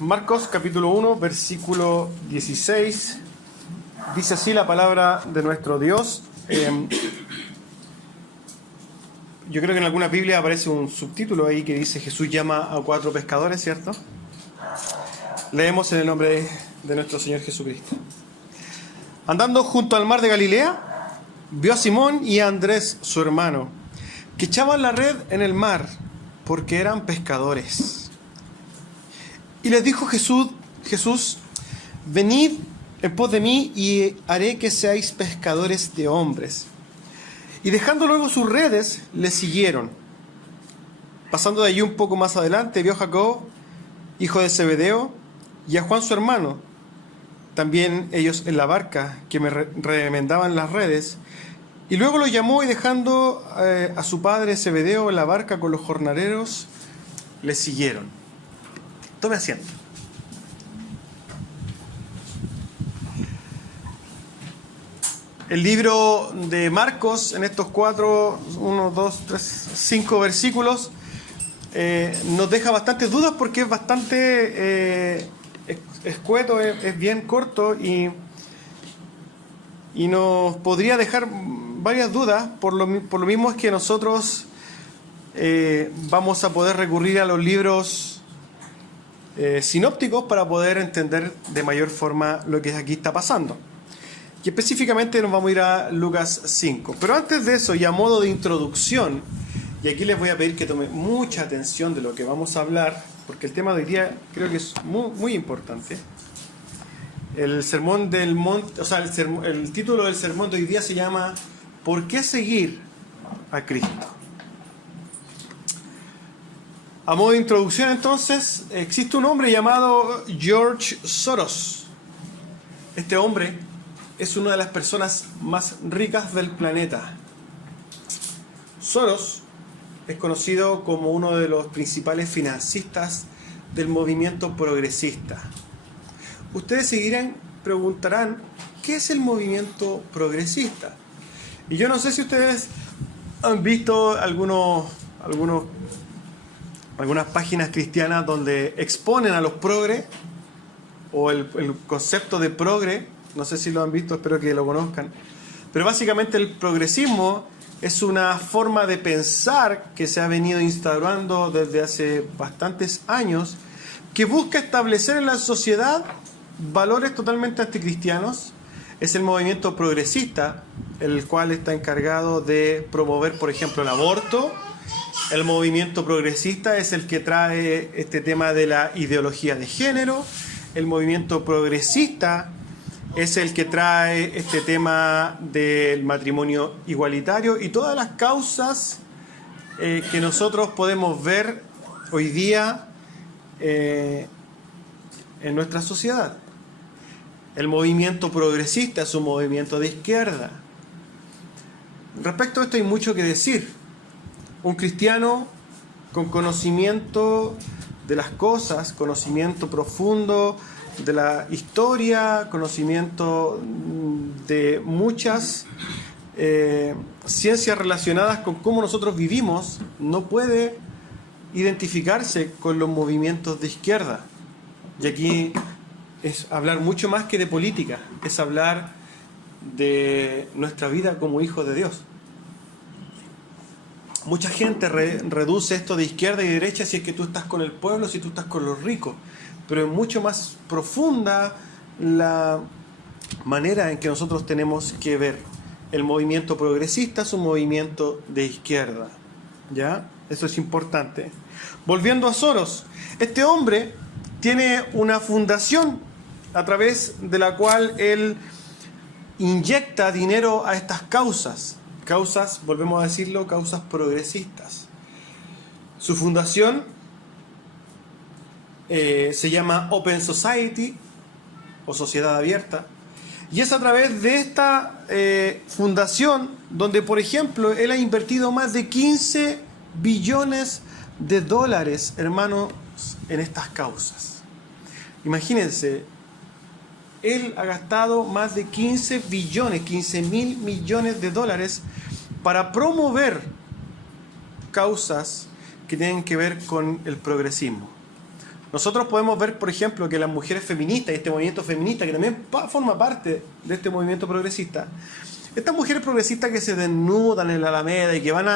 Marcos capítulo 1, versículo 16. Dice así la palabra de nuestro Dios. Yo creo que en alguna Biblia aparece un subtítulo ahí que dice Jesús llama a 4 pescadores, ¿cierto? Leemos en el nombre de nuestro Señor Jesucristo. Andando junto al mar de Galilea, vio a Simón y a Andrés, su hermano, que echaban la red en el mar porque eran pescadores. Y les dijo Jesús, venid en pos de mí y haré que seáis pescadores de hombres. Y dejando luego sus redes, le siguieron. Pasando de allí un poco más adelante, vio a Jacob, hijo de Zebedeo, y a Juan su hermano, también ellos en la barca, que me remendaban las redes. Y luego lo llamó y dejando a su padre Zebedeo en la barca con los jornaleros, le siguieron. Tome asiento. El libro de Marcos, en estos 5 versículos, nos deja bastantes dudas porque es bastante escueto, es bien corto y nos podría dejar varias dudas. Por lo mismo es que nosotros vamos a poder recurrir a los libros sinópticos para poder entender de mayor forma lo que aquí está pasando. Y específicamente nos vamos a ir a Lucas 5. Pero antes de eso, y a modo de introducción, y aquí les voy a pedir que tomen mucha atención de lo que vamos a hablar, porque el tema de hoy día creo que es muy, muy importante. El sermón del monte, el título del sermón de hoy día se llama ¿Por qué seguir a Cristo? A modo de introducción, entonces, existe un hombre llamado George Soros. Este hombre es una de las personas más ricas del planeta. Soros es conocido como uno de los principales financistas del movimiento progresista. Ustedes preguntarán, ¿qué es el movimiento progresista? Y yo no sé si ustedes han visto algunas páginas cristianas donde exponen a los progres o el concepto de progre. No sé si lo han visto, espero que lo conozcan. Pero básicamente el progresismo es una forma de pensar que se ha venido instaurando desde hace bastantes años, que busca establecer en la sociedad valores totalmente anticristianos. Es el movimiento progresista, el cual está encargado de promover, por ejemplo, el aborto. El movimiento progresista es el que trae este tema de la ideología de género. El movimiento progresista es el que trae este tema del matrimonio igualitario y todas las causas que nosotros podemos ver hoy día en nuestra sociedad. El movimiento progresista es un movimiento de izquierda. Respecto a esto hay mucho que decir. Un cristiano con conocimiento de las cosas, conocimiento profundo de la historia, conocimiento de muchas ciencias relacionadas con cómo nosotros vivimos, no puede identificarse con los movimientos de izquierda. Y aquí es hablar mucho más que de política, es hablar de nuestra vida como hijos de Dios. Mucha gente reduce esto de izquierda y derecha si es que tú estás con el pueblo, si tú estás con los ricos. Pero es mucho más profunda la manera en que nosotros tenemos que ver. El movimiento progresista es un movimiento de izquierda. ¿Ya? Eso es importante. Volviendo a Soros. Este hombre tiene una fundación a través de la cual él inyecta dinero a estas causas. Causas, volvemos a decirlo, causas progresistas. Su fundación se llama Open Society o Sociedad Abierta, y es a través de esta fundación donde, por ejemplo, él ha invertido más de 15 billones de dólares, hermanos, en estas causas. Imagínense, él ha gastado más de 15 mil millones de dólares para promover causas que tienen que ver con el progresismo. Nosotros podemos ver, por ejemplo, que las mujeres feministas y este movimiento feminista, que también forma parte de este movimiento progresista, estas mujeres progresistas que se desnudan en la Alameda y que van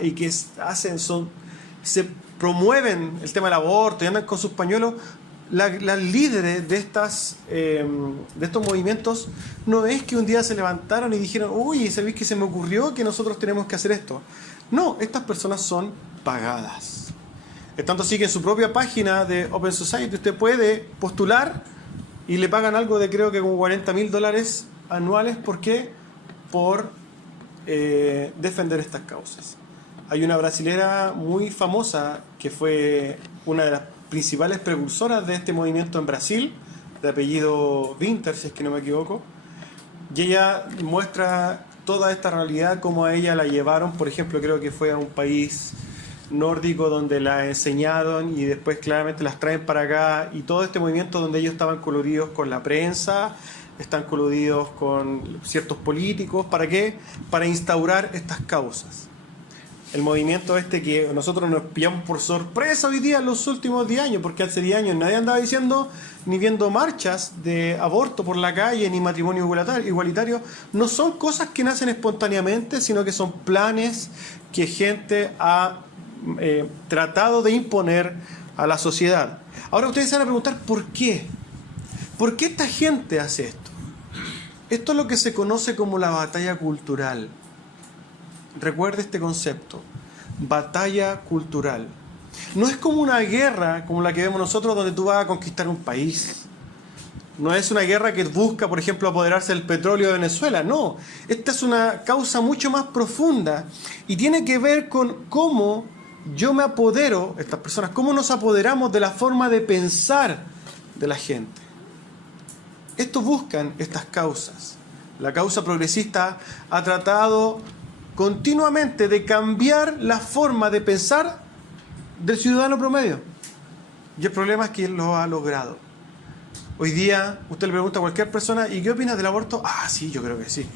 y que se promueven el tema del aborto y andan con sus pañuelos, las líderes de estos movimientos no es que un día se levantaron y dijeron, uy, ¿sabéis que se me ocurrió que nosotros tenemos que hacer esto? No, estas personas son pagadas. Es tanto así que en su propia página de Open Society usted puede postular y le pagan algo de creo que como $40,000 anuales. ¿Por qué? Por defender estas causas. Hay una brasilera muy famosa que fue una de las principales precursoras de este movimiento en Brasil, de apellido Winter, si es que no me equivoco, y ella muestra toda esta realidad, cómo a ella la llevaron, por ejemplo, creo que fue a un país nórdico donde la enseñaron y después claramente las traen para acá, y todo este movimiento donde ellos estaban coludidos con la prensa, están coludidos con ciertos políticos. ¿Para qué? Para instaurar estas causas. El movimiento que nosotros nos pillamos por sorpresa hoy día en los últimos 10 años, porque hace 10 años nadie andaba diciendo ni viendo marchas de aborto por la calle ni matrimonio igualitario. No son cosas que nacen espontáneamente, sino que son planes que gente ha tratado de imponer a la sociedad. Ahora ustedes se van a preguntar ¿por qué? ¿Por qué esta gente hace esto? Esto es lo que se conoce como la batalla cultural. Recuerde este concepto, batalla cultural. No es como una guerra como la que vemos nosotros donde tú vas a conquistar un país. No es una guerra que busca, por ejemplo, apoderarse del petróleo de Venezuela. No, esta es una causa mucho más profunda y tiene que ver con cómo yo me apodero, estas personas, cómo nos apoderamos de la forma de pensar de la gente. Esto buscan estas causas. La causa progresista ha tratado continuamente de cambiar la forma de pensar del ciudadano promedio. Y el problema es que él lo ha logrado. Hoy día usted le pregunta a cualquier persona, ¿y qué opinas del aborto? Ah, sí, yo creo que sí.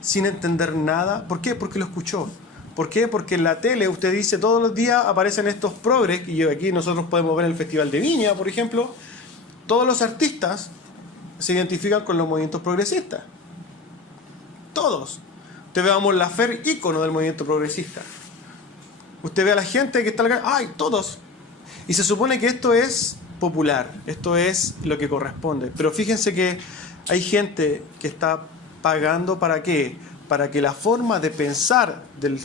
Sin entender nada. ¿Por qué? Porque lo escuchó. ¿Por qué? Porque en la tele usted dice todos los días aparecen estos progres, y aquí nosotros podemos ver el Festival de Viña, por ejemplo, todos los artistas se identifican con los movimientos progresistas. Todos. Usted ve a Mon Laferte, ícono del movimiento progresista. Usted ve a la gente que está en la calle, ¡ay, todos! Y se supone que esto es popular, esto es lo que corresponde. Pero fíjense que hay gente que está pagando ¿para qué? Para que la forma de pensar del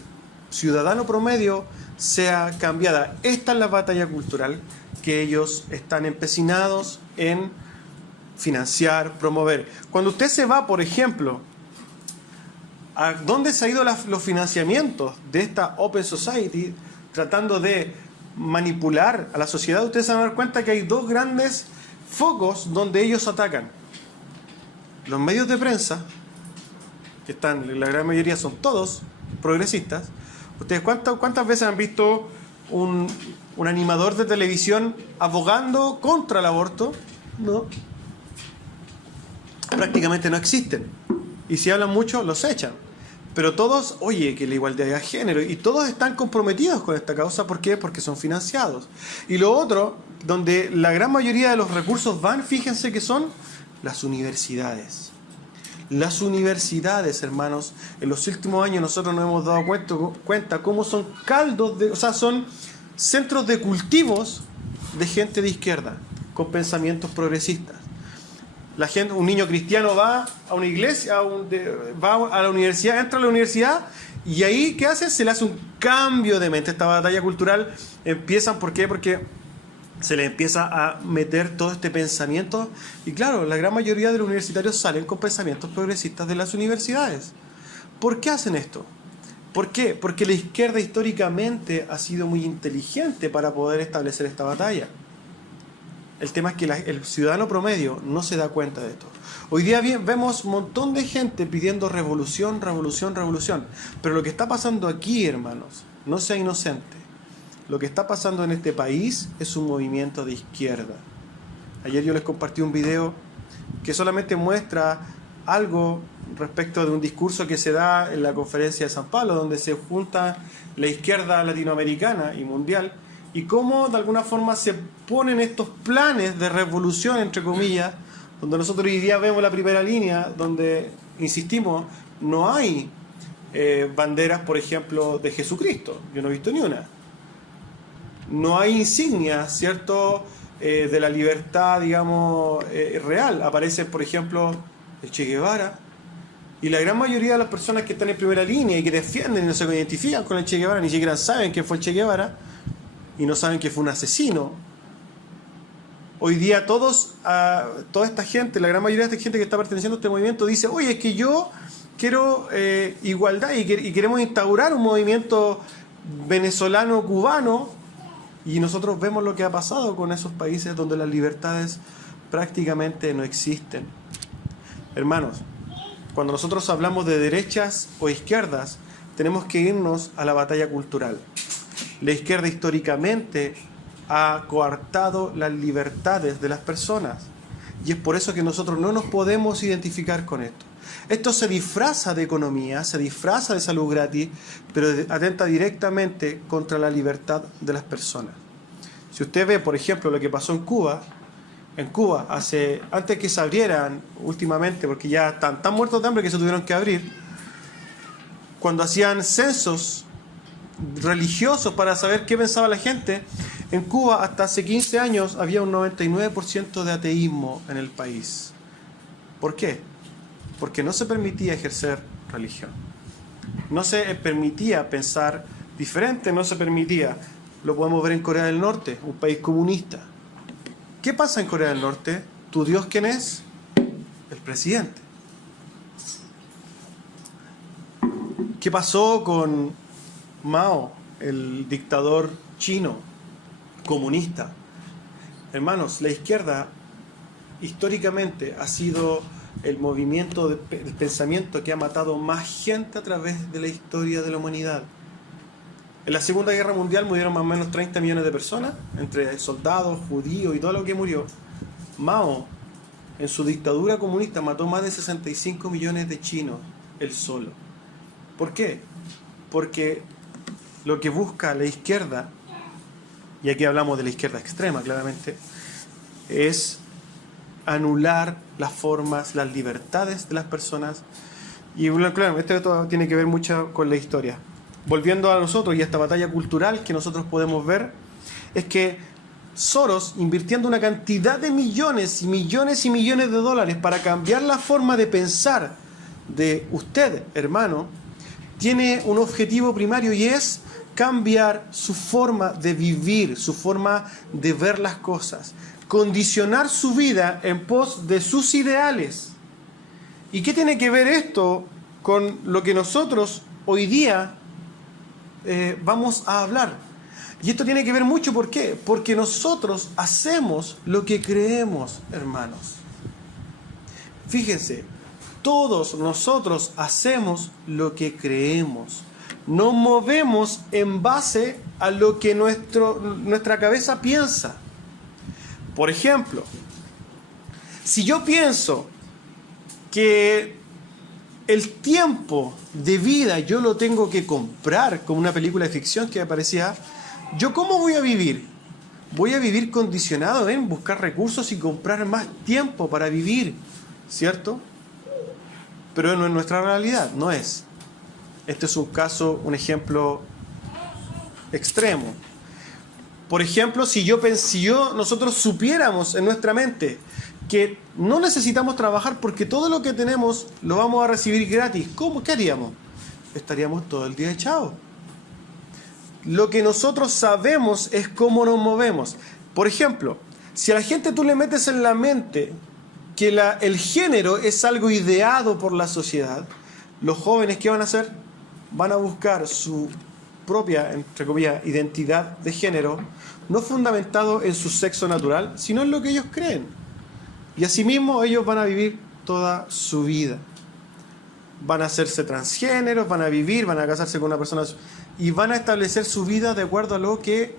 ciudadano promedio sea cambiada. Esta es la batalla cultural que ellos están empecinados en financiar, promover. Cuando usted se va, por ejemplo, ¿a dónde se han ido los financiamientos de esta Open Society tratando de manipular a la sociedad? Ustedes se van a dar cuenta que hay dos grandes focos donde ellos atacan. Los medios de prensa, que están, la gran mayoría son todos progresistas. ¿Ustedes cuántas veces han visto un animador de televisión abogando contra el aborto? No. Prácticamente no existen. Y si hablan mucho, los echan. Pero todos, oye, que la igualdad de género, y todos están comprometidos con esta causa. ¿Por qué? Porque son financiados. Y lo otro, donde la gran mayoría de los recursos van, fíjense que son las universidades. Las universidades, hermanos, en los últimos años nosotros nos hemos dado cuenta cómo son son centros de cultivos de gente de izquierda, con pensamientos progresistas. La gente, un niño cristiano va a una iglesia, va a la universidad, entra a la universidad y ahí, ¿qué hace? Se le hace un cambio de mente. Esta batalla cultural empiezan, ¿por qué? Porque se le empieza a meter todo este pensamiento y claro, la gran mayoría de los universitarios salen con pensamientos progresistas de las universidades. ¿Por qué hacen esto? ¿Por qué? Porque la izquierda históricamente ha sido muy inteligente para poder establecer esta batalla. El tema es que el ciudadano promedio no se da cuenta de esto. Hoy día vemos un montón de gente pidiendo revolución, revolución, revolución. Pero lo que está pasando aquí, hermanos, no sea inocente. Lo que está pasando en este país es un movimiento de izquierda. Ayer yo les compartí un video que solamente muestra algo respecto de un discurso que se da en la conferencia de San Pablo, donde se junta la izquierda latinoamericana y mundial, y cómo de alguna forma se ponen estos planes de revolución, entre comillas, donde nosotros hoy día vemos la primera línea, donde, insistimos, no hay banderas, por ejemplo, de Jesucristo. Yo no he visto ni una. No hay insignias, ¿cierto?, de la libertad, digamos, real. Aparece, por ejemplo, el Che Guevara, y la gran mayoría de las personas que están en primera línea y que defienden y no se identifican con el Che Guevara, ni siquiera saben quién fue el Che Guevara, y no saben que fue un asesino. Hoy día toda esta gente, la gran mayoría de esta gente que está perteneciendo a este movimiento dice, oye, es que yo quiero igualdad y queremos instaurar un movimiento venezolano-cubano, y nosotros vemos lo que ha pasado con esos países donde las libertades prácticamente no existen. Hermanos, cuando nosotros hablamos de derechas o izquierdas, tenemos que irnos a la batalla cultural. La izquierda históricamente ha coartado las libertades de las personas, y es por eso que nosotros no nos podemos identificar con esto. Esto se disfraza de economía, se disfraza de salud gratis, pero atenta directamente contra la libertad de las personas. Si usted ve, por ejemplo, lo que pasó en Cuba, antes que se abrieran últimamente, porque ya están tan muertos de hambre que se tuvieron que abrir, cuando hacían censos religiosos para saber qué pensaba la gente, en Cuba hasta hace 15 años había un 99% de ateísmo en el país. ¿Por qué? Porque no se permitía ejercer religión. No se permitía pensar diferente, no se permitía. Lo podemos ver en Corea del Norte, un país comunista. ¿Qué pasa en Corea del Norte? ¿Tu Dios quién es? El presidente. ¿Qué pasó con Mao, el dictador chino, comunista? Hermanos, la izquierda históricamente ha sido el movimiento del pensamiento que ha matado más gente a través de la historia de la humanidad. En la Segunda Guerra Mundial murieron más o menos 30 millones de personas, entre soldados, judíos y todo lo que murió. Mao, en su dictadura comunista, mató más de 65 millones de chinos, él solo. ¿Por qué? Porque lo que busca la izquierda, y aquí hablamos de la izquierda extrema claramente, es anular las formas, las libertades de las personas. Y claro, esto tiene que ver mucho con la historia. Volviendo a nosotros y a esta batalla cultural que nosotros podemos ver, es que Soros, invirtiendo una cantidad de millones y millones y millones de dólares para cambiar la forma de pensar de usted, hermano, tiene un objetivo primario, y es cambiar su forma de vivir, su forma de ver las cosas, condicionar su vida en pos de sus ideales. ¿Y qué tiene que ver esto con lo que nosotros hoy día vamos a hablar? Y esto tiene que ver mucho, ¿por qué? Porque nosotros hacemos lo que creemos, hermanos. Fíjense, todos nosotros hacemos lo que creemos. Nos movemos en base a lo que nuestra cabeza piensa. Por ejemplo, si yo pienso que el tiempo de vida yo lo tengo que comprar, como una película de ficción que aparecía, ¿yo cómo voy a vivir? Voy a vivir condicionado en buscar recursos y comprar más tiempo para vivir, ¿cierto? Pero no es nuestra realidad, no es. Este es un caso, un ejemplo extremo. Por ejemplo, si nosotros supiéramos en nuestra mente que no necesitamos trabajar porque todo lo que tenemos lo vamos a recibir gratis, ¿qué haríamos? Estaríamos todo el día echados. Lo que nosotros sabemos es cómo nos movemos. Por ejemplo, si a la gente tú le metes en la mente que el género es algo ideado por la sociedad, los jóvenes, ¿qué van a hacer? Van a buscar su propia, entre comillas, identidad de género, no fundamentado en su sexo natural, sino en lo que ellos creen. Y asimismo ellos van a vivir toda su vida. Van a hacerse transgéneros, van a casarse con una persona y van a establecer su vida de acuerdo a lo que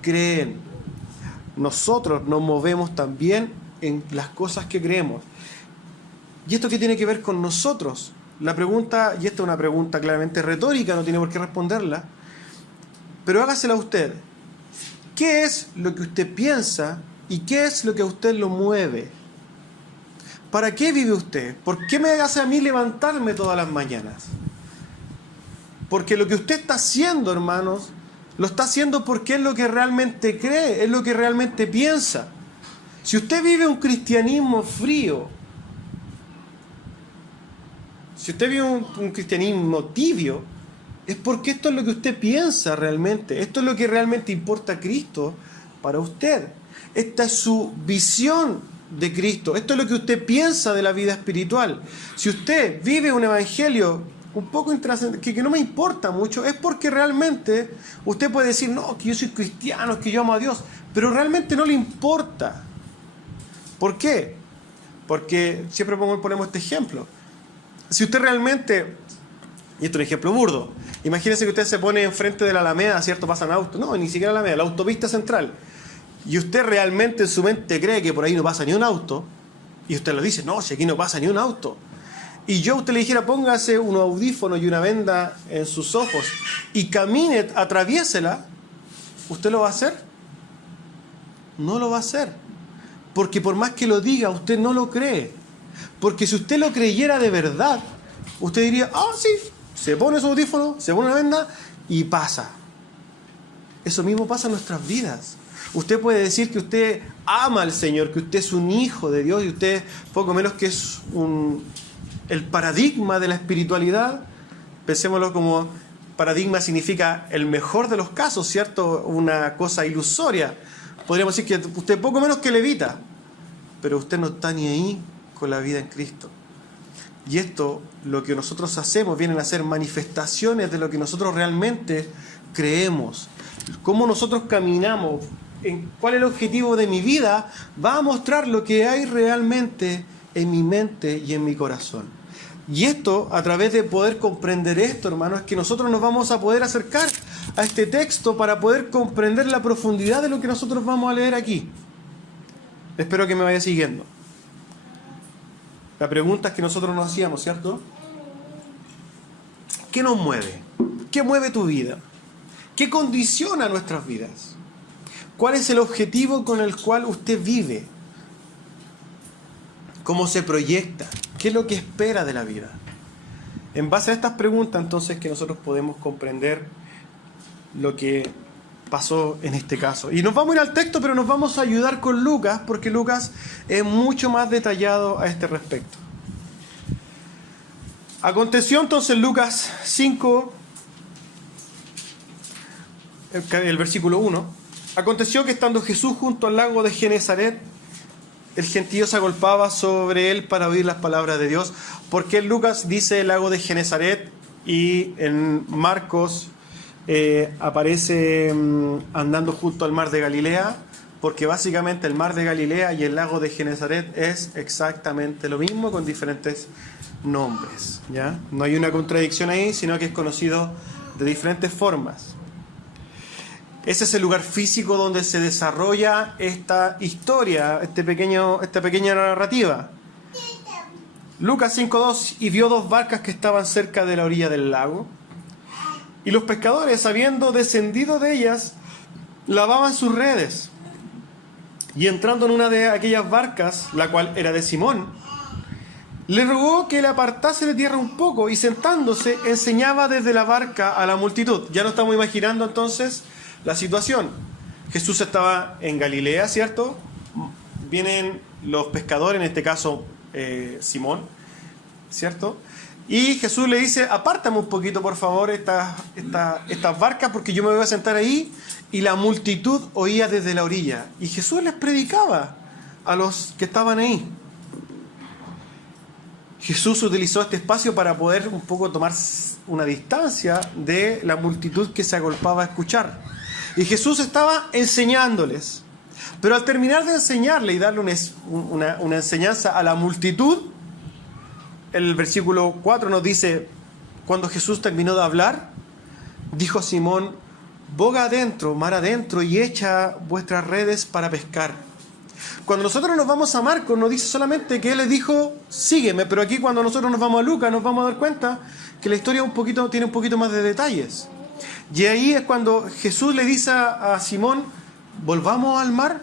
creen. Nosotros nos movemos también en las cosas que creemos. ¿Y esto qué tiene que ver con nosotros? La pregunta, y esta es una pregunta claramente retórica, no tiene por qué responderla, pero hágasela usted. ¿Qué es lo que usted piensa y qué es lo que a usted lo mueve? ¿Para qué vive usted? ¿Por qué me hace a mí levantarme todas las mañanas? Porque lo que usted está haciendo, hermanos, lo está haciendo porque es lo que realmente cree, es lo que realmente piensa. Si usted vive un cristianismo frío, si usted vive un cristianismo tibio, es porque esto es lo que usted piensa realmente. Esto es lo que realmente importa a Cristo para usted. Esta es su visión de Cristo. Esto es lo que usted piensa de la vida espiritual. Si usted vive un evangelio un poco intrascendente, que no me importa mucho, es porque realmente usted puede decir, no, que yo soy cristiano, que yo amo a Dios, pero realmente no le importa. ¿Por qué? Porque siempre ponemos este ejemplo. Si usted realmente, y esto es un ejemplo burdo, imagínese que usted se pone enfrente de la Alameda, ¿cierto? Pasan autos, no, ni siquiera la Alameda, la autopista central, y usted realmente en su mente cree que por ahí no pasa ni un auto, y usted lo dice, no, si aquí no pasa ni un auto, y yo a usted le dijera, póngase unos audífonos y una venda en sus ojos, y camine, atraviésela, ¿usted lo va a hacer? No lo va a hacer, porque por más que lo diga, usted no lo cree. Porque si usted lo creyera de verdad, usted diría, sí, se pone su audífono, se pone una venda y pasa. Eso mismo pasa en nuestras vidas. Usted puede decir que usted ama al Señor, que usted es un hijo de Dios y usted poco menos que es el paradigma de la espiritualidad. Pensémoslo como paradigma significa el mejor de los casos, ¿cierto? Una cosa ilusoria. Podríamos decir que usted poco menos que levita, pero usted no está ni ahí con la vida en Cristo. Y esto, lo que nosotros hacemos, vienen a ser manifestaciones de lo que nosotros realmente creemos. Cómo nosotros caminamos, cuál es el objetivo de mi vida, va a mostrar lo que hay realmente en mi mente y en mi corazón. Y esto, a través de poder comprender esto, hermanos, es que nosotros nos vamos a poder acercar a este texto para poder comprender la profundidad de lo que nosotros vamos a leer aquí. Espero que me vaya siguiendo. La pregunta es que nosotros nos hacíamos, ¿cierto? ¿Qué nos mueve? ¿Qué mueve tu vida? ¿Qué condiciona nuestras vidas? ¿Cuál es el objetivo con el cual usted vive? ¿Cómo se proyecta? ¿Qué es lo que espera de la vida? En base a estas preguntas, entonces, que nosotros podemos comprender lo que pasó en este caso. Y nos vamos a ir al texto, pero nos vamos a ayudar con Lucas, porque Lucas es mucho más detallado a este respecto. Aconteció entonces Lucas 5, el versículo 1. Aconteció que estando Jesús junto al lago de Genesaret, el gentío se agolpaba sobre él para oír las palabras de Dios. Porque en Lucas dice el lago de Genesaret y en Marcos aparece andando junto al mar de Galilea, porque básicamente el mar de Galilea y el lago de Genesaret es exactamente lo mismo con diferentes nombres, ¿ya? No hay una contradicción ahí, sino que es conocido de diferentes formas. Ese es el lugar físico donde se desarrolla esta historia, esta pequeña narrativa. Lucas 5:2, y vio dos barcas que estaban cerca de la orilla del lago, y los pescadores, habiendo descendido de ellas, lavaban sus redes. Y entrando en una de aquellas barcas, la cual era de Simón, le rogó que le apartase de tierra un poco, y sentándose enseñaba desde la barca a la multitud. Ya nos estamos imaginando entonces la situación. Jesús estaba en Galilea, ¿cierto? Vienen los pescadores, en este caso Simón, ¿cierto? Y Jesús le dice, apártame un poquito por favor estas barcas, porque yo me voy a sentar ahí. Y la multitud oía desde la orilla. Y Jesús les predicaba a los que estaban ahí. Jesús utilizó este espacio para poder un poco tomar una distancia de la multitud que se agolpaba a escuchar. Y Jesús estaba enseñándoles. Pero al terminar de enseñarle y darle una enseñanza a la multitud, el versículo 4 nos dice, cuando Jesús terminó de hablar, dijo a Simón, boga adentro, mar adentro, y echa vuestras redes para pescar. Cuando nosotros nos vamos a Marcos, nos dice solamente que él les dijo, sígueme, pero aquí cuando nosotros nos vamos a Lucas, nos vamos a dar cuenta que la historia tiene un poquito más de detalles. Y ahí es cuando Jesús le dice a Simón, volvamos al mar.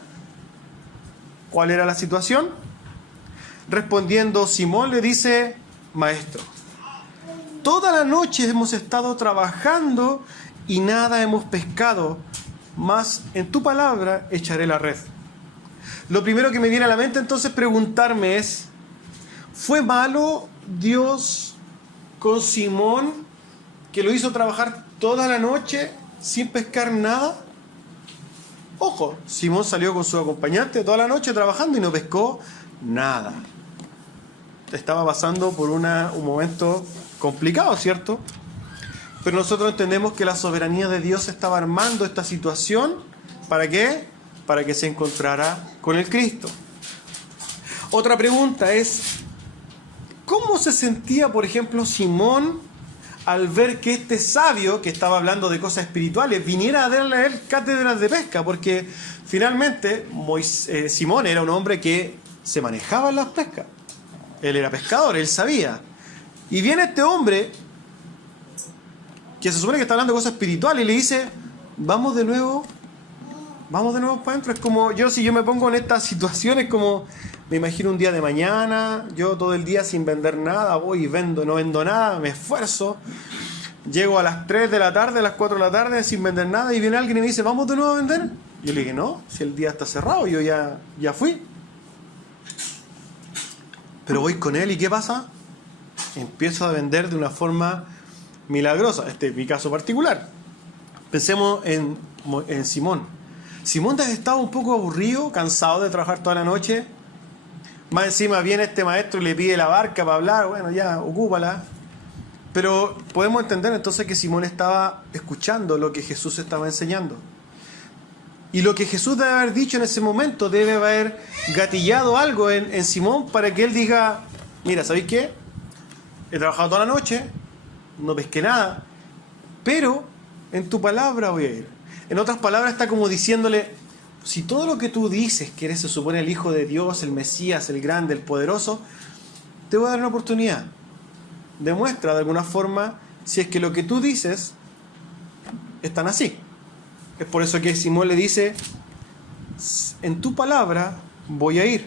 ¿Cuál era la situación? Respondiendo Simón le dice: Maestro, toda la noche hemos estado trabajando y nada hemos pescado, mas en tu palabra echaré la red. Lo primero que me viene a la mente entonces preguntarme es: ¿fue malo Dios con Simón, que lo hizo trabajar toda la noche sin pescar nada? Ojo, Simón salió con su acompañante toda la noche trabajando y no pescó nada. Estaba pasando por un momento complicado, ¿cierto? Pero nosotros entendemos que la soberanía de Dios estaba armando esta situación. ¿Para qué? Para que se encontrara con el Cristo. Otra pregunta es: ¿cómo se sentía, por ejemplo, Simón al ver que este sabio, que estaba hablando de cosas espirituales, viniera a darle a él cátedras de pesca? Porque finalmente Simón era un hombre que se manejaba en las pescas. Él era pescador, él sabía. Y viene este hombre, que se supone que está hablando de cosas espirituales, y le dice: vamos de nuevo para adentro. Es como, si yo me pongo en estas situaciones, como me imagino un día de mañana, yo todo el día sin vender nada, voy y vendo, no vendo nada, me esfuerzo, llego a las 3 de la tarde, a las 4 de la tarde sin vender nada, y viene alguien y me dice: ¿vamos de nuevo a vender? Yo le dije: no, si el día está cerrado, yo ya fui. Pero voy con él y ¿qué pasa? Empiezo a vender de una forma milagrosa. Este es mi caso particular. Pensemos en Simón. Simón estaba un poco aburrido, cansado de trabajar toda la noche. Más encima viene este maestro y le pide la barca para hablar. Bueno, ya, ocúpala. Pero podemos entender entonces que Simón estaba escuchando lo que Jesús estaba enseñando. Y lo que Jesús debe haber dicho en ese momento debe haber gatillado algo en Simón para que él diga: mira, ¿sabéis qué? He trabajado toda la noche, no pesqué nada, pero en tu palabra voy a ir. En otras palabras, está como diciéndole: si todo lo que tú dices, que eres, se supone, el Hijo de Dios, el Mesías, el grande, el poderoso, te voy a dar una oportunidad. Demuestra de alguna forma si es que lo que tú dices es tan así. Es por eso que Simón le dice: en tu palabra voy a ir.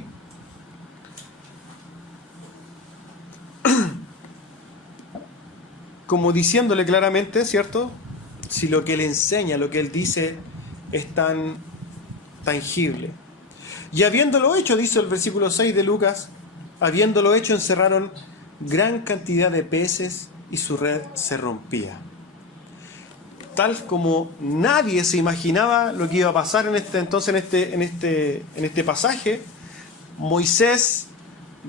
Como diciéndole claramente, ¿cierto? Si lo que él enseña, lo que él dice es tan tangible. Y habiéndolo hecho, dice el versículo 6 de Lucas, habiéndolo hecho, encerraron gran cantidad de peces y su red se rompía. Tal como nadie se imaginaba lo que iba a pasar en este pasaje, Moisés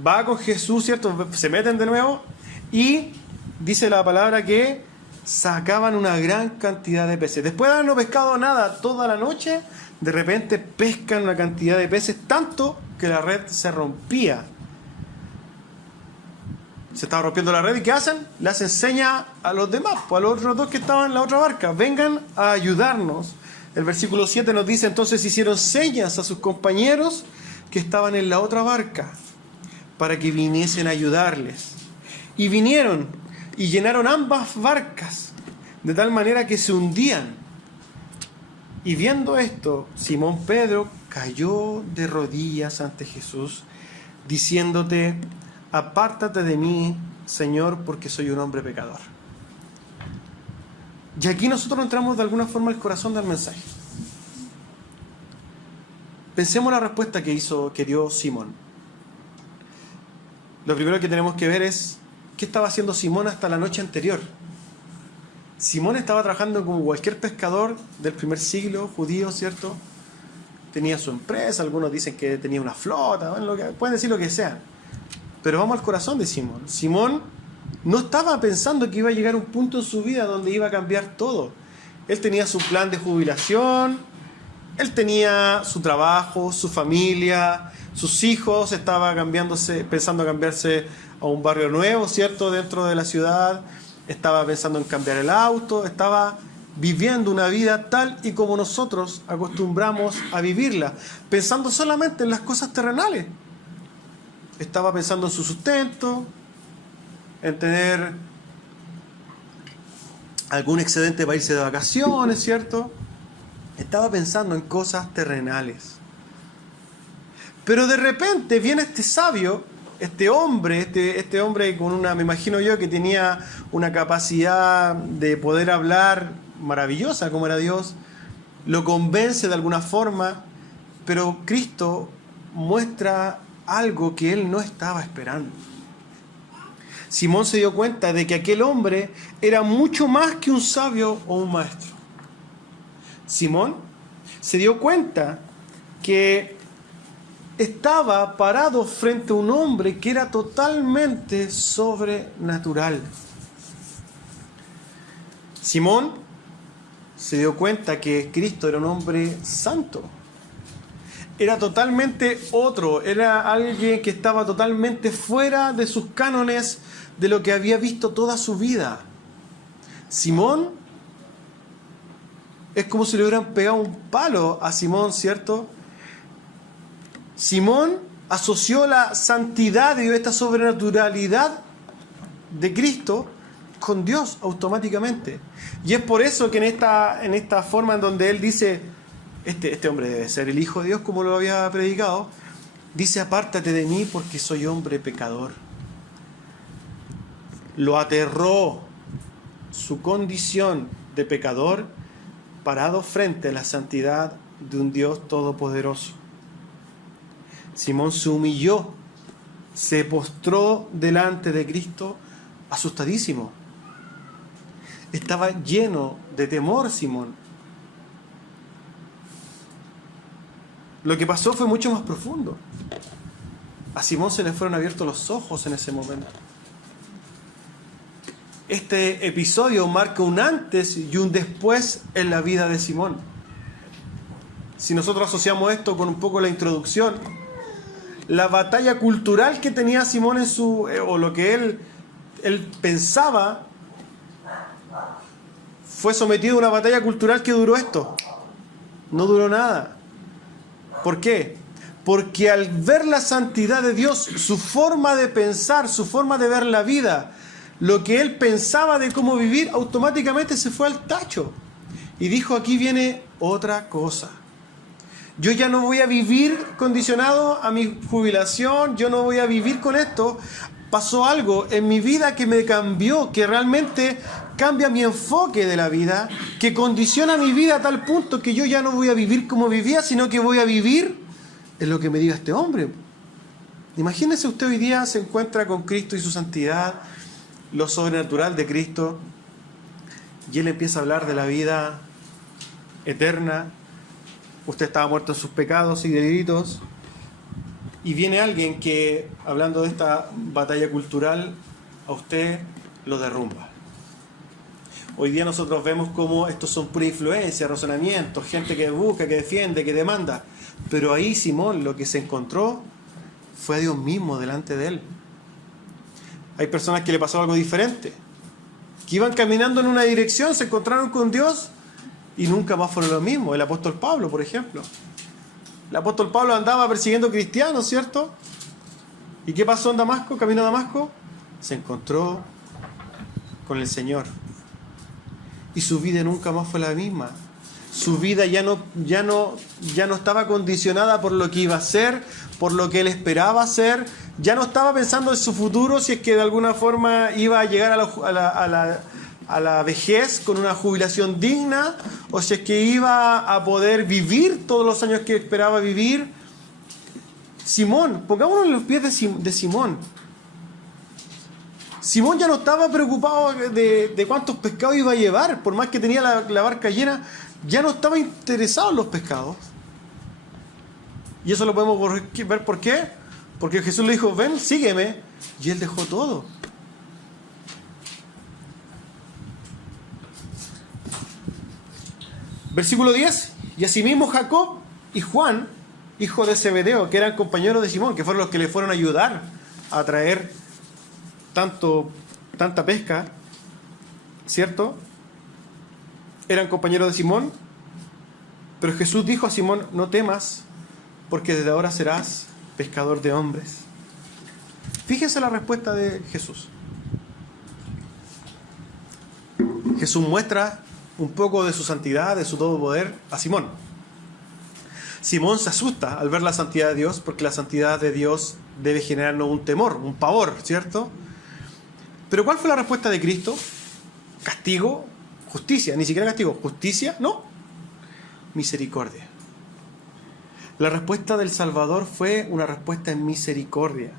va con Jesús, ¿cierto? Se meten de nuevo y dice la palabra que sacaban una gran cantidad de peces. Después de haber no pescado nada toda la noche, de repente pescan una cantidad de peces, tanto que la red se rompía. Se estaba rompiendo la red, y ¿qué hacen? Le hacen seña a los demás, pues a los otros dos que estaban en la otra barca: vengan a ayudarnos. El versículo 7 nos dice: entonces hicieron señas a sus compañeros que estaban en la otra barca para que viniesen a ayudarles. Y vinieron y llenaron ambas barcas de tal manera que se hundían. Y viendo esto, Simón Pedro cayó de rodillas ante Jesús, diciéndote: apártate de mí, Señor, porque soy un hombre pecador. Y aquí nosotros entramos de alguna forma al corazón del mensaje. Pensemos la respuesta que dio Simón. Lo primero que tenemos que ver es qué estaba haciendo Simón hasta la noche anterior. Simón estaba trabajando como cualquier pescador del primer siglo, judío, ¿cierto? Tenía su empresa, algunos dicen que tenía una flota, bueno, pueden decir lo que sea. Pero vamos al corazón de Simón. Simón no estaba pensando que iba a llegar a un punto en su vida donde iba a cambiar todo. Él tenía su plan de jubilación, él tenía su trabajo, su familia, sus hijos, estaba pensando cambiarse a un barrio nuevo, ¿cierto?, dentro de la ciudad. Estaba pensando en cambiar el auto, estaba viviendo una vida tal y como nosotros acostumbramos a vivirla, pensando solamente en las cosas terrenales. Estaba pensando en su sustento, en tener algún excedente para irse de vacaciones, ¿cierto? estaba pensando en cosas terrenales. Pero de repente viene este sabio, este hombre con una, me imagino yo, que tenía una capacidad de poder hablar maravillosa como era Dios, lo convence de alguna forma, pero Cristo muestra algo que él no estaba esperando. Simón se dio cuenta de que aquel hombre era mucho más que un sabio o un maestro. Simón se dio cuenta que estaba parado frente a un hombre que era totalmente sobrenatural. Simón se dio cuenta que Cristo era un hombre santo. Era totalmente otro, era alguien que estaba totalmente fuera de sus cánones, de lo que había visto toda su vida. Simón es como si le hubieran pegado un palo a Simón, ¿cierto? Simón asoció la santidad y esta sobrenaturalidad de Cristo con Dios automáticamente. Y es por eso que en esta forma en donde él dice, este hombre debe ser el Hijo de Dios, como lo había predicado, dice: apártate de mí porque soy hombre pecador. Lo aterró su condición de pecador parado frente a la santidad de un Dios todopoderoso. Simón se humilló, se postró delante de Cristo asustadísimo. Estaba lleno de temor Simón. Lo que pasó fue mucho más profundo. A Simón se le fueron abiertos los ojos en ese momento. Este episodio marca un antes y un después en la vida de Simón. Si nosotros asociamos esto con un poco la introducción, la batalla cultural que tenía Simón en o lo que él pensaba, fue sometido a una batalla cultural que duró esto. No duró nada. ¿Por qué? Porque al ver la santidad de Dios, su forma de pensar, su forma de ver la vida, lo que él pensaba de cómo vivir, automáticamente se fue al tacho. Y dijo: aquí viene otra cosa. Yo ya no voy a vivir condicionado a mi jubilación, yo no voy a vivir con esto. Pasó algo en mi vida que me cambió, que realmente cambia mi enfoque de la vida, que condiciona mi vida a tal punto que yo ya no voy a vivir como vivía, sino que voy a vivir en lo que me diga este hombre. Imagínese usted hoy día se encuentra con Cristo y su santidad, lo sobrenatural de Cristo, y Él empieza a hablar de la vida eterna. Usted estaba muerto en sus pecados y delitos, y viene alguien que, hablando de esta batalla cultural, a usted lo derrumba. Hoy día nosotros vemos cómo estos son pura influencia, razonamientos, gente que busca, que defiende, que demanda. Pero ahí Simón lo que se encontró fue a Dios mismo delante de él. Hay personas que le pasó algo diferente, que iban caminando en una dirección, se encontraron con Dios y nunca más fueron lo mismo. El apóstol Pablo, por ejemplo. El apóstol Pablo andaba persiguiendo cristianos, ¿cierto? ¿Y qué pasó en Damasco, camino a Damasco? Se encontró con el Señor. Y su vida nunca más fue la misma. Su vida ya no estaba condicionada por lo que iba a hacer, por lo que él esperaba hacer. Ya no estaba pensando en su futuro, si es que de alguna forma iba a llegar a la vejez con una jubilación digna, o si es que iba a poder vivir todos los años que esperaba vivir. Simón, pongámonos en los pies de Simón. Simón ya no estaba preocupado de cuántos pescados iba a llevar, por más que tenía la barca llena, ya no estaba interesado en los pescados. Y eso lo podemos ver por qué. Porque Jesús le dijo: ven, sígueme. Y él dejó todo. Versículo 10. Y asimismo Jacob y Juan, hijo de Zebedeo, que eran compañeros de Simón, que fueron los que le fueron a ayudar a traer tanta pesca, ¿cierto? Eran compañeros de Simón. Pero Jesús dijo a Simón: no temas, porque desde ahora serás pescador de hombres. Fíjense la respuesta de Jesús. Jesús muestra un poco de su santidad, de su todo poder, a Simón. Simón se asusta al ver la santidad de Dios, porque la santidad de Dios debe generarnos un temor, un pavor, ¿cierto? Pero ¿cuál fue la respuesta de Cristo? ¿Castigo? ¿Justicia? Ni siquiera castigo. ¿Justicia? No. Misericordia. La respuesta del Salvador fue una respuesta en misericordia.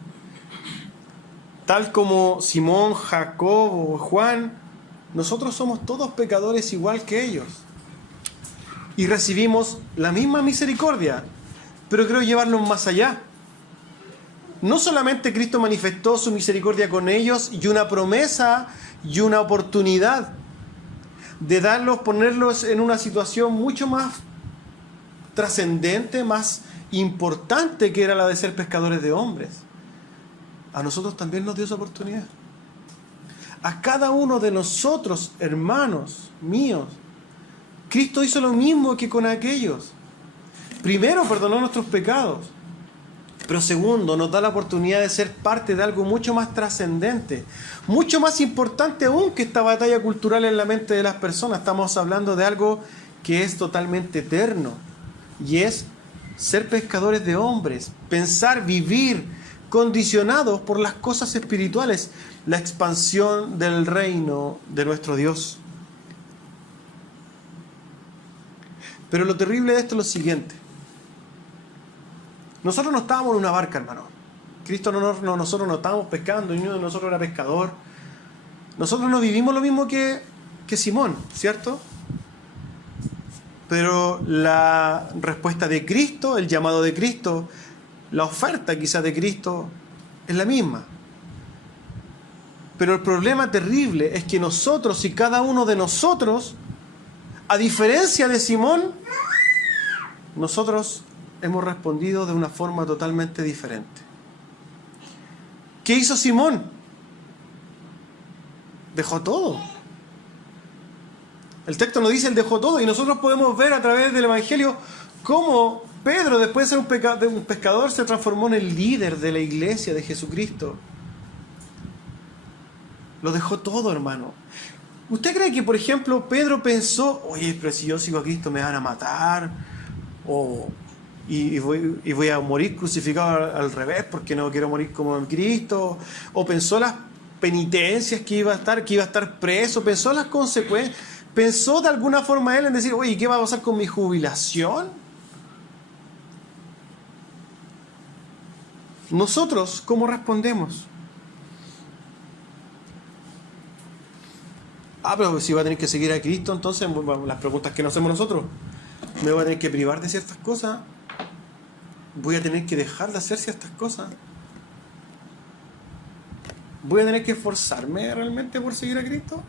Tal como Simón, Jacob o Juan, nosotros somos todos pecadores igual que ellos. Y recibimos la misma misericordia, pero quiero llevarlo más allá. No solamente Cristo manifestó su misericordia con ellos y una promesa y una oportunidad de darlos, ponerlos en una situación mucho más trascendente, más importante, que era la de ser pescadores de hombres. A nosotros también nos dio esa oportunidad. A cada uno de nosotros, hermanos míos, Cristo hizo lo mismo que con aquellos. Primero, perdonó nuestros pecados. Pero segundo, nos da la oportunidad de ser parte de algo mucho más trascendente, mucho más importante aún que esta batalla cultural en la mente de las personas. Estamos hablando de algo que es totalmente eterno, y es ser pescadores de hombres, pensar, vivir condicionados por las cosas espirituales, la expansión del reino de nuestro Dios. Pero lo terrible de esto es lo siguiente. Nosotros no estábamos en una barca, hermano. Nosotros no estábamos pescando, y ninguno de nosotros era pescador. Nosotros no vivimos lo mismo que Simón, ¿cierto? Pero la respuesta de Cristo, el llamado de Cristo, la oferta quizás de Cristo, es la misma. Pero el problema terrible es que nosotros y cada uno de nosotros, a diferencia de Simón, nosotros hemos respondido de una forma totalmente diferente. ¿Qué hizo Simón? Dejó todo. El texto nos dice, él dejó todo, y nosotros podemos ver a través del Evangelio cómo Pedro, después de ser un pescador, se transformó en el líder de la iglesia de Jesucristo. Lo dejó todo, hermano. ¿Usted cree que, por ejemplo, Pedro pensó, oye, pero si yo sigo a Cristo me van a matar? Y voy a morir crucificado al revés porque no quiero morir como en Cristo. O pensó las penitencias que iba a estar preso, pensó las consecuencias, pensó de alguna forma él en decir, oye, ¿qué va a pasar con mi jubilación? Nosotros, ¿cómo respondemos? Pero si va a tener que seguir a Cristo, entonces las preguntas que nos hacemos nosotros, ¿me voy a tener que privar de ciertas cosas? ¿Voy a tener que dejar de hacer ciertas cosas? ¿Voy a tener que esforzarme realmente por seguir a Cristo?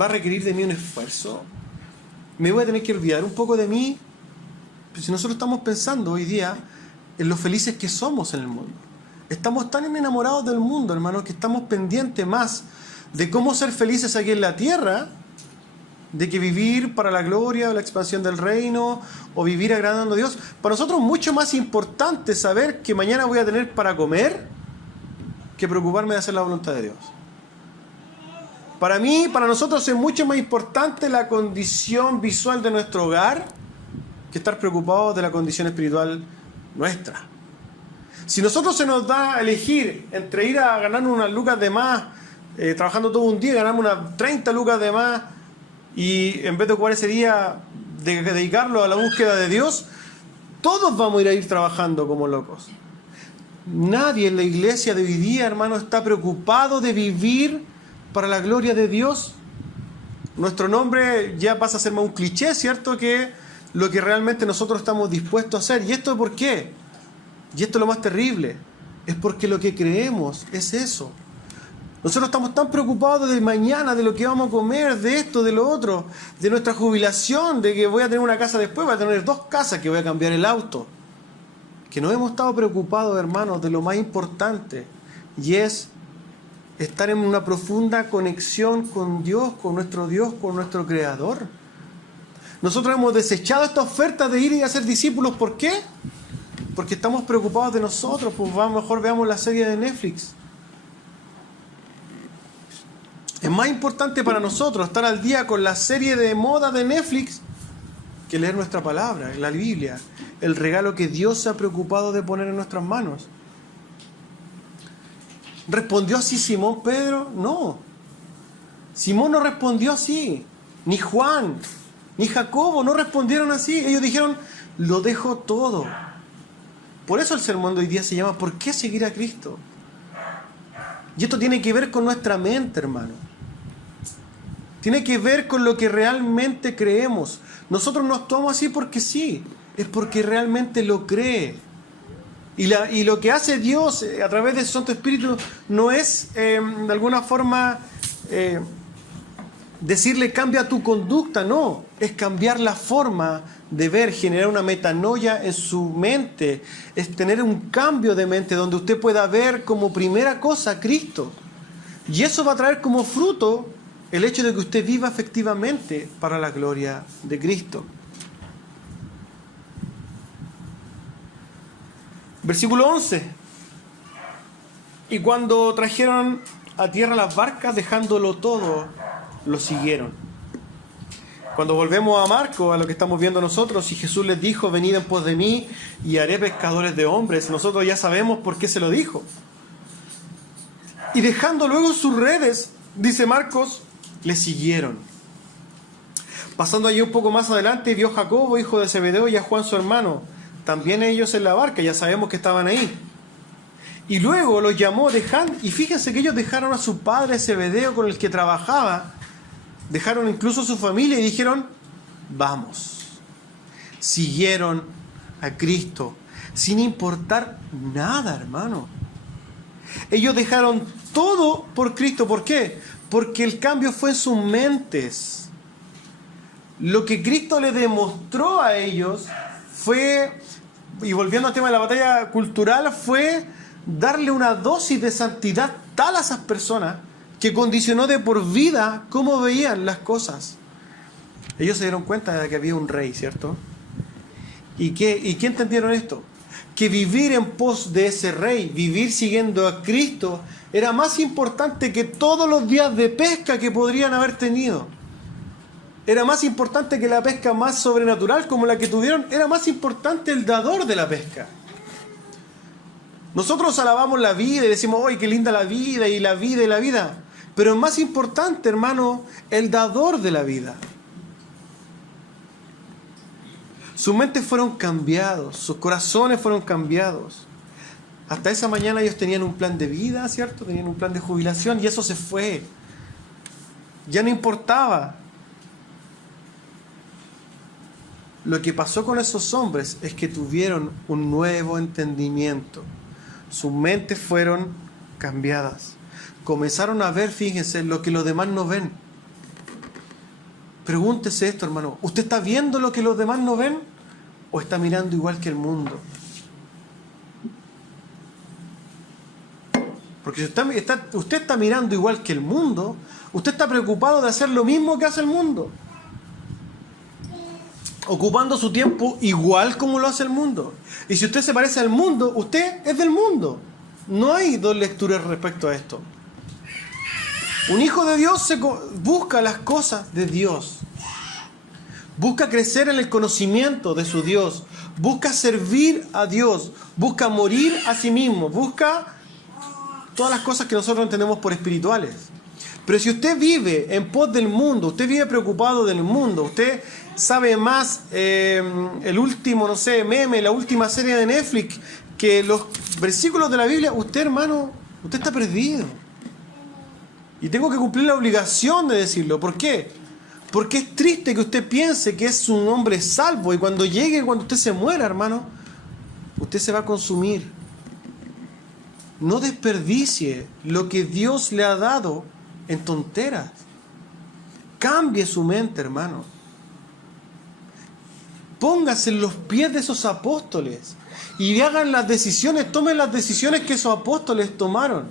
¿Va a requerir de mí un esfuerzo? ¿Me voy a tener que olvidar un poco de mí? Pues si nosotros estamos pensando hoy día en lo felices que somos en el mundo. Estamos tan enamorados del mundo, hermanos, que estamos pendientes más de cómo ser felices aquí en la tierra, de que vivir para la gloria o la expansión del reino, o vivir agradando a Dios. Para nosotros es mucho más importante saber que mañana voy a tener para comer que preocuparme de hacer la voluntad de Dios. Para mí, para nosotros es mucho más importante la condición visual de nuestro hogar que estar preocupados de la condición espiritual nuestra. Si nosotros se nos da a elegir entre ir a ganar unas lucas de más, trabajando todo un día, ganarme unas 30 lucas de más, y en vez de ocupar ese día de dedicarlo a la búsqueda de Dios, todos vamos a ir trabajando como locos. Nadie en la iglesia de hoy día, hermano, está preocupado de vivir para la gloria de Dios. Nuestro nombre ya pasa a ser más un cliché, ¿cierto?, que lo que realmente nosotros estamos dispuestos a hacer. ¿Y esto por qué? Y esto es lo más terrible. Es porque lo que creemos es eso. Nosotros estamos tan preocupados de mañana, de lo que vamos a comer, de esto, de lo otro, de nuestra jubilación, de que voy a tener una casa después, voy a tener 2 casas, que voy a cambiar el auto. Que no hemos estado preocupados, hermanos, de lo más importante, y es estar en una profunda conexión con Dios, con nuestro Creador. Nosotros hemos desechado esta oferta de ir y hacer discípulos. ¿Por qué? Porque estamos preocupados de nosotros. Pues mejor veamos la serie de Netflix. Es más importante para nosotros estar al día con la serie de moda de Netflix que leer nuestra palabra, la Biblia, el regalo que Dios se ha preocupado de poner en nuestras manos. ¿Respondió así Simón Pedro? No. Simón no respondió así. Ni Juan, ni Jacobo no respondieron así. Ellos dijeron, lo dejo todo. Por eso el sermón de hoy día se llama ¿por qué seguir a Cristo? Y esto tiene que ver con nuestra mente, hermano. Tiene que ver con lo que realmente creemos. Nosotros no actuamos así porque sí, es porque realmente lo cree. Y lo que hace Dios a través de su Santo Espíritu no es de alguna forma decirle cambia tu conducta, no. Es cambiar la forma de ver, generar una metanoia en su mente. Es tener un cambio de mente donde usted pueda ver como primera cosa a Cristo. Y eso va a traer como fruto el hecho de que usted viva efectivamente para la gloria de Cristo. Versículo 11. Y cuando trajeron a tierra las barcas, dejándolo todo, lo siguieron. Cuando volvemos a Marcos, a lo que estamos viendo nosotros, y Jesús les dijo, venid en pos de mí y haré pescadores de hombres, nosotros ya sabemos por qué se lo dijo. Y dejando luego sus redes, dice Marcos, le siguieron. Pasando allí un poco más adelante, vio a Jacobo, hijo de Zebedeo, y a Juan su hermano, también ellos en la barca, ya sabemos que estaban ahí. Y luego los llamó, y fíjense que ellos dejaron a su padre Zebedeo con el que trabajaba, dejaron incluso a su familia y dijeron, vamos. Siguieron a Cristo, sin importar nada, hermano. Ellos dejaron todo por Cristo. ¿Por qué? Porque el cambio fue en sus mentes. Lo que Cristo le demostró a ellos fue, y volviendo al tema de la batalla cultural, fue darle una dosis de santidad tal a esas personas que condicionó de por vida cómo veían las cosas. Ellos se dieron cuenta de que había un rey, ¿cierto? ¿Y qué entendieron esto? Que vivir en pos de ese rey, vivir siguiendo a Cristo, era más importante que todos los días de pesca que podrían haber tenido. Era más importante que la pesca más sobrenatural como la que tuvieron. Era más importante el dador de la pesca. Nosotros alabamos la vida y decimos, ¡ay, qué linda la vida y la vida y la vida! Pero es más importante, hermano, el dador de la vida. Sus mentes fueron cambiados, sus corazones fueron cambiados. Hasta esa mañana ellos tenían un plan de vida, ¿cierto? Tenían un plan de jubilación y eso se fue. Ya no importaba. Lo que pasó con esos hombres es que tuvieron un nuevo entendimiento. Sus mentes fueron cambiadas. Comenzaron a ver, fíjense, lo que los demás no ven. Pregúntese esto, hermano. ¿Usted está viendo lo que los demás no ven? ¿O está mirando igual que el mundo? Porque si usted está mirando igual que el mundo, usted está preocupado de hacer lo mismo que hace el mundo. Ocupando su tiempo igual como lo hace el mundo. Y si usted se parece al mundo, usted es del mundo. No hay dos lecturas respecto a esto. Un hijo de Dios busca las cosas de Dios. Busca crecer en el conocimiento de su Dios. Busca servir a Dios. Busca morir a sí mismo. Busca todas las cosas que nosotros entendemos por espirituales. Pero si usted vive en pos del mundo, usted vive preocupado del mundo, usted sabe más el último, no sé, meme, la última serie de Netflix que los versículos de la Biblia, usted, hermano, usted está perdido. Y tengo que cumplir la obligación de decirlo. ¿Por qué? Porque es triste que usted piense que es un hombre salvo y cuando usted se muera, hermano, usted se va a consumir. No desperdicie lo que Dios le ha dado en tonteras. Cambie su mente, hermano. Póngase en los pies de esos apóstoles y hagan las decisiones, tomen las decisiones que esos apóstoles tomaron.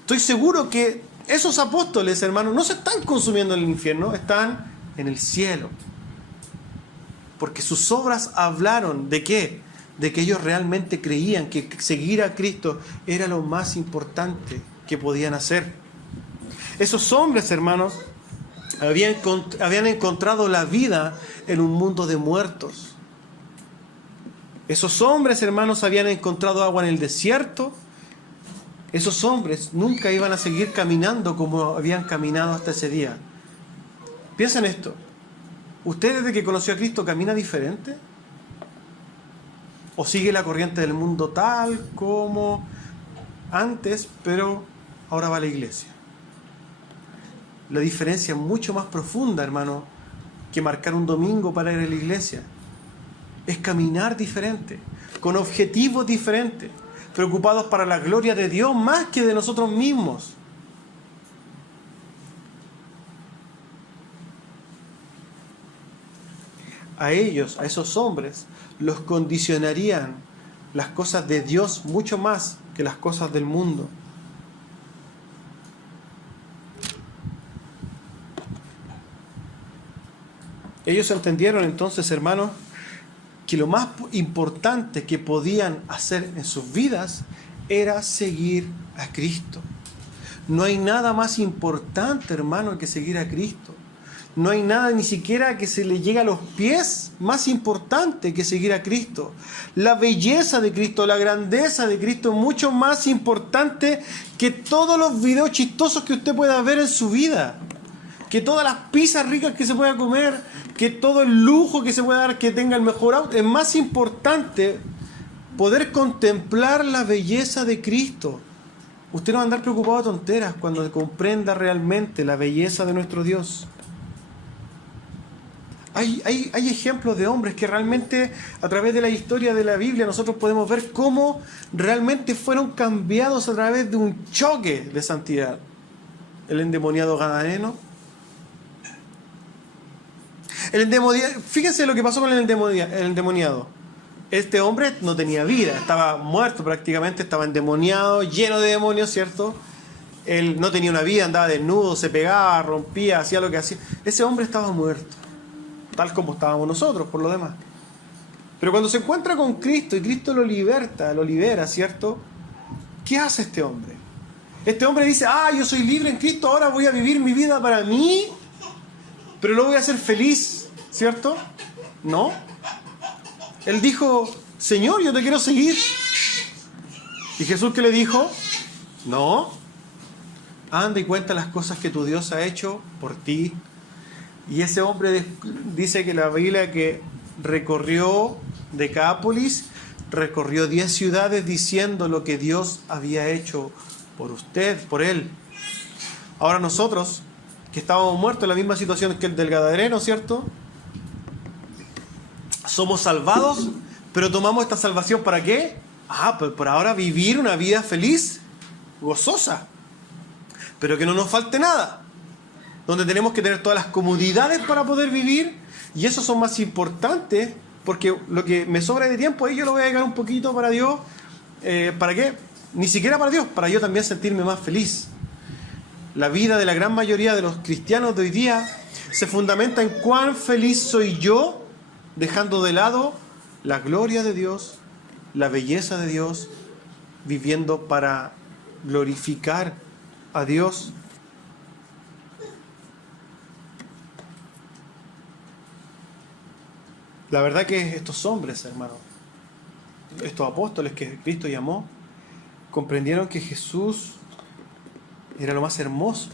Estoy seguro que esos apóstoles, hermanos, no se están consumiendo en el infierno, están en el cielo. Porque sus obras hablaron de qué? De que ellos realmente creían que seguir a Cristo era lo más importante que podían hacer. Esos hombres, hermanos, habían encontrado la vida en un mundo de muertos. Esos hombres, hermanos, habían encontrado agua en el desierto. Esos hombres nunca iban a seguir caminando como habían caminado hasta ese día. Piensa en esto. ¿Usted desde que conoció a Cristo camina diferente? ¿O sigue la corriente del mundo tal como antes, pero ahora va a la iglesia? La diferencia es mucho más profunda, hermano, que marcar un domingo para ir a la iglesia. Es caminar diferente, con objetivos diferentes, preocupados para la gloria de Dios más que de nosotros mismos. A ellos, a esos hombres, los condicionarían las cosas de Dios mucho más que las cosas del mundo. Ellos entendieron entonces, hermanos, que lo más importante que podían hacer en sus vidas era seguir a Cristo. No hay nada más importante, hermano, que seguir a Cristo. No hay nada ni siquiera que se le llegue a los pies más importante que seguir a Cristo. La belleza de Cristo, la grandeza de Cristo es mucho más importante que todos los videos chistosos que usted pueda ver en su vida. Que todas las pizzas ricas que se pueda comer, que todo el lujo que se pueda dar, que tenga el mejor auto. Es más importante poder contemplar la belleza de Cristo. Usted no va a andar preocupado de tonteras cuando comprenda realmente la belleza de nuestro Dios. Hay ejemplos de hombres que realmente a través de la historia de la Biblia nosotros podemos ver cómo realmente fueron cambiados a través de un choque de santidad. El endemoniado gadareno. Fíjense lo que pasó con el endemoniado. Este hombre no tenía vida, estaba muerto prácticamente, estaba endemoniado, lleno de demonios, ¿cierto? Él no tenía una vida, andaba desnudo, se pegaba, rompía, hacía lo que hacía. Ese hombre estaba muerto, tal como estábamos nosotros, por lo demás. Pero cuando se encuentra con Cristo y Cristo lo libera, ¿cierto? ¿Qué hace este hombre? Este hombre dice, yo soy libre en Cristo, ahora voy a vivir mi vida para mí, pero lo voy a hacer feliz, ¿cierto? No. Él dijo, Señor, yo te quiero seguir. ¿Y Jesús qué le dijo? No. Anda y cuenta las cosas que tu Dios ha hecho por ti. Y ese hombre dice que la Biblia que recorrió Decápolis, recorrió 10 ciudades diciendo lo que Dios había hecho por usted, por él. Ahora nosotros, que estábamos muertos en la misma situación que el del gadareno, ¿cierto? Somos salvados, pero tomamos esta salvación ¿para qué? Pues por ahora vivir una vida feliz, gozosa, pero que no nos falte nada, donde tenemos que tener todas las comodidades para poder vivir, y esos son más importantes, porque lo que me sobra de tiempo ahí yo lo voy a dedicar un poquito para Dios. ¿Para qué? Ni siquiera para Dios, para yo también sentirme más feliz. La vida de la gran mayoría de los cristianos de hoy día se fundamenta en cuán feliz soy yo, dejando de lado la gloria de Dios, la belleza de Dios, viviendo para glorificar a Dios. La verdad que estos hombres, hermanos, estos apóstoles que Cristo llamó, comprendieron que Jesús era lo más hermoso.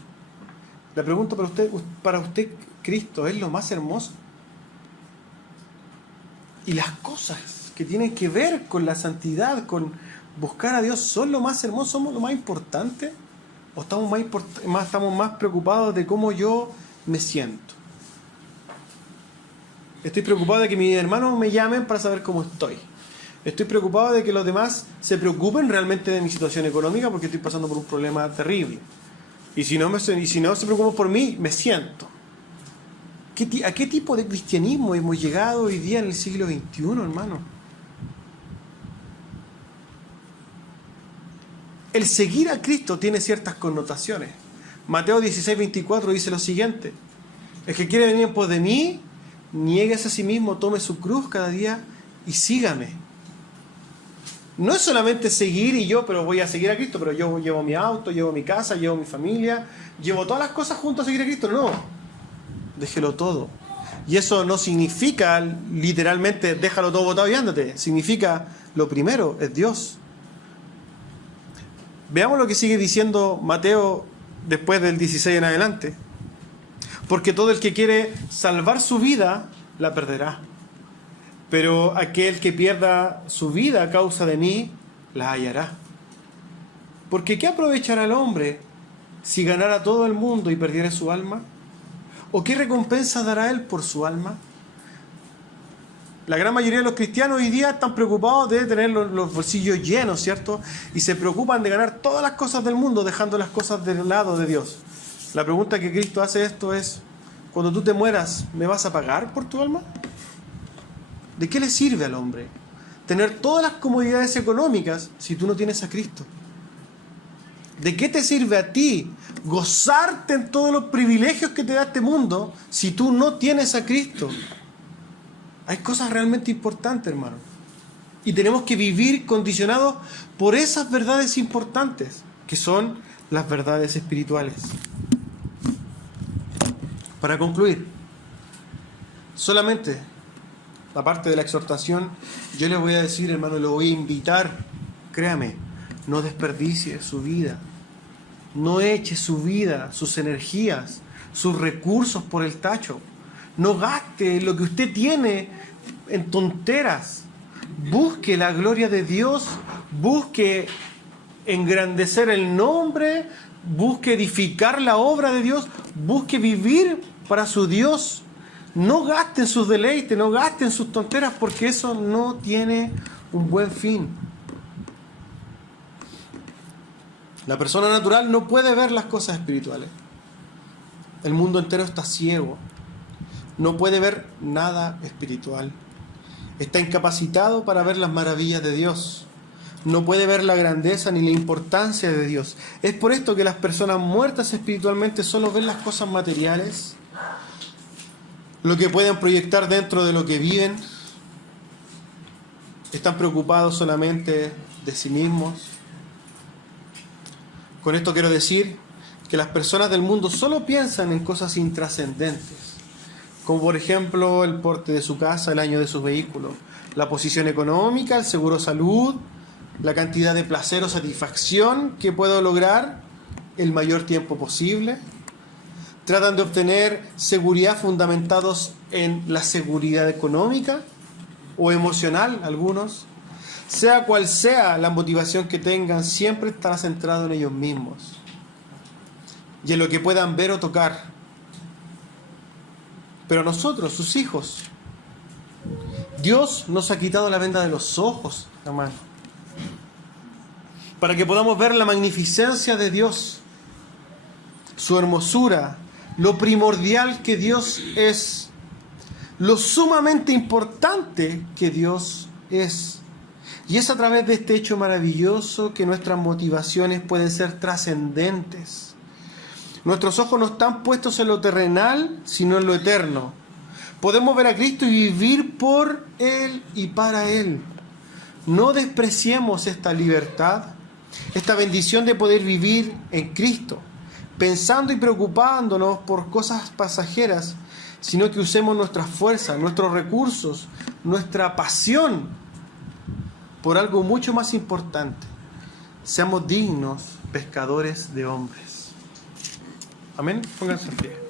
La pregunta para usted, ¿Cristo es lo más hermoso? Y las cosas que tienen que ver con la santidad, con buscar a Dios, ¿son lo más hermoso? ¿Somos lo más importante? ¿O estamos más preocupados de cómo yo me siento? Estoy preocupado de que mis hermanos me llamen para saber cómo estoy. Estoy preocupado de que los demás se preocupen realmente de mi situación económica porque estoy pasando por un problema terrible. Y si no se preocupan por mí, me siento. ¿A qué tipo de cristianismo hemos llegado hoy día en el siglo XXI, hermano? El seguir a Cristo tiene ciertas connotaciones. Mateo 16:24 dice lo siguiente: el que quiere venir en pos de mí, niéguese a sí mismo, tome su cruz cada día y sígame. no es solamente seguir y yo, pero voy a seguir a Cristo, pero yo llevo mi auto, llevo mi casa, llevo mi familia, llevo todas las cosas junto a seguir a Cristo. No, déjelo todo. Y eso no significa literalmente déjalo todo botado y ándate. Significa lo primero es Dios. Veamos lo que sigue diciendo Mateo después del 16 en adelante. Porque todo el que quiere salvar su vida, la perderá. Pero aquel que pierda su vida a causa de mí, la hallará. Porque ¿qué aprovechará el hombre si ganara todo el mundo y perdiera su alma? ¿O qué recompensa dará él por su alma? La gran mayoría de los cristianos hoy día están preocupados de tener los bolsillos llenos, ¿cierto? Y se preocupan de ganar todas las cosas del mundo, dejando las cosas del lado de Dios. La pregunta que Cristo hace esto es, cuando tú te mueras, ¿me vas a pagar por tu alma? ¿De qué le sirve al hombre tener todas las comodidades económicas si tú no tienes a Cristo? ¿De qué te sirve a ti gozarte en todos los privilegios que te da este mundo si tú no tienes a Cristo? Hay cosas realmente importantes, hermano. Y tenemos que vivir condicionados por esas verdades importantes, que son las verdades espirituales. Para concluir, solamente la parte de la exhortación, yo le voy a decir, hermano, le voy a invitar, créame, no desperdicie su vida, no eche su vida, sus energías, sus recursos por el tacho, no gaste lo que usted tiene en tonteras, busque la gloria de Dios, busque engrandecer el nombre, busque edificar la obra de Dios, busque vivir para su Dios. No gasten sus deleites, no gasten sus tonteras, porque eso no tiene un buen fin. La persona natural no puede ver las cosas espirituales. El mundo entero está ciego. No puede ver nada espiritual. Está incapacitado para ver las maravillas de Dios. No puede ver la grandeza ni la importancia de Dios. Es por esto que las personas muertas espiritualmente solo ven las cosas materiales, lo que pueden proyectar dentro de lo que viven. Están preocupados solamente de sí mismos. Con esto quiero decir que las personas del mundo solo piensan en cosas intrascendentes, como por ejemplo el porte de su casa, el año de su vehículo, la posición económica, el seguro salud, la cantidad de placer o satisfacción que puedo lograr el mayor tiempo posible. Tratan de obtener seguridad fundamentados en la seguridad económica o emocional, algunos. Sea cual sea la motivación que tengan, siempre estará centrado en ellos mismos y en lo que puedan ver o tocar. Pero nosotros, sus hijos, Dios nos ha quitado la venda de los ojos, hermano, para que podamos ver la magnificencia de Dios, su hermosura, lo primordial que Dios es, lo sumamente importante que Dios es. Y es a través de este hecho maravilloso que nuestras motivaciones pueden ser trascendentes. Nuestros ojos no están puestos en lo terrenal, sino en lo eterno. Podemos ver a Cristo y vivir por Él y para Él. No despreciemos esta libertad, esta bendición de poder vivir en Cristo, pensando y preocupándonos por cosas pasajeras, sino que usemos nuestras fuerzas, nuestros recursos, nuestra pasión por algo mucho más importante. Seamos dignos pescadores de hombres. Amén. Pónganse en pie.